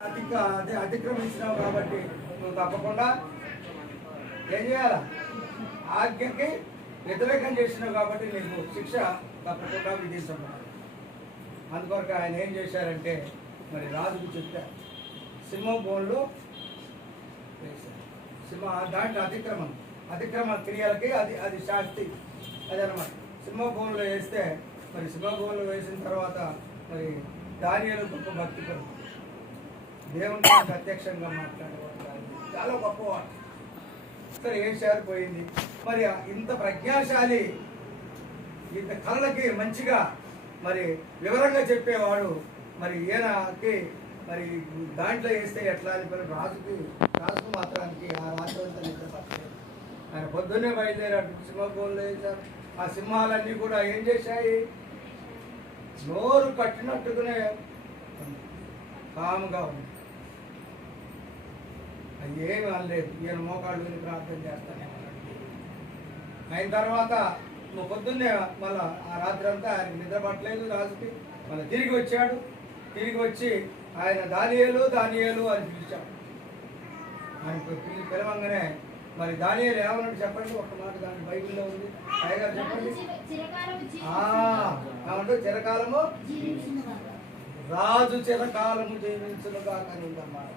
అదే అతిక్రమించినావు కాబట్టి నువ్వు తప్పకుండా ఏం చేయాలా? ఆజ్ఞకి వ్యతిరేకం చేసినావు కాబట్టి నీకు శిక్ష తప్పకుండా విధించబడాలి. అందుకొరకు ఆయన ఏం చేశారంటే మరి రాజుకు చెప్పారు, సింహం బోన్లో వేశారు. దాంట్లో అతిక్రమ క్రియలకి అది శాస్తి అదనమాట. సింహ బోన్లో వేస్తే మరి సింహ బోన్లో వేసిన తర్వాత మరి దానియేలు గొప్ప భక్తిపరు, దేవునితో ప్రత్యక్షంగా మాట్లాడేవాడు, చాలా గొప్పవాడు. సరే వేసారు, పోయింది. మరి ఇంత ప్రజ్ఞాశాలి, ఇంత కళ్ళకి మంచిగా మరి వివరంగా చెప్పేవాడు, మరి ఈయనకి మరి దాంట్లో వేస్తే ఎట్లా అని రాజుకు మాత్రానికి ఆ రాత్రి అంతా నిద్రపట్టలేదు. ఆయన పొద్దున్నే బయలుదేరాడు, సింహభూమిలో వేశారు. ఆ సింహాలన్నీ కూడా ఏం చేశాయి? నోరు కట్టినట్టుగానే కాముగా ఉంది. అది ఏమి అనలేదు. ఈయన మోకాళ్ళు విని ప్రార్థన చేస్తానే అయిన తర్వాత నువ్వు పొద్దున్నే మళ్ళీ ఆ రాత్రి అంతా ఆయనకి నిద్ర పట్టలేదు రాజుకి. మళ్ళీ తిరిగి వచ్చాడు. తిరిగి వచ్చి ఆయన దానియేలు అని పిలిచాడు. ఆయన పిలవంగానే మరి దానియేలు ఏమన్నాడు చెప్పండి, ఒక్క మాట. దాని బైబిల్లో ఉంది, అయ్యగారు చెప్పండి. ఏమంటూ చిరకాలము రాజు చిరకాలము జీవించునుగా అని ఉందన్నమాట.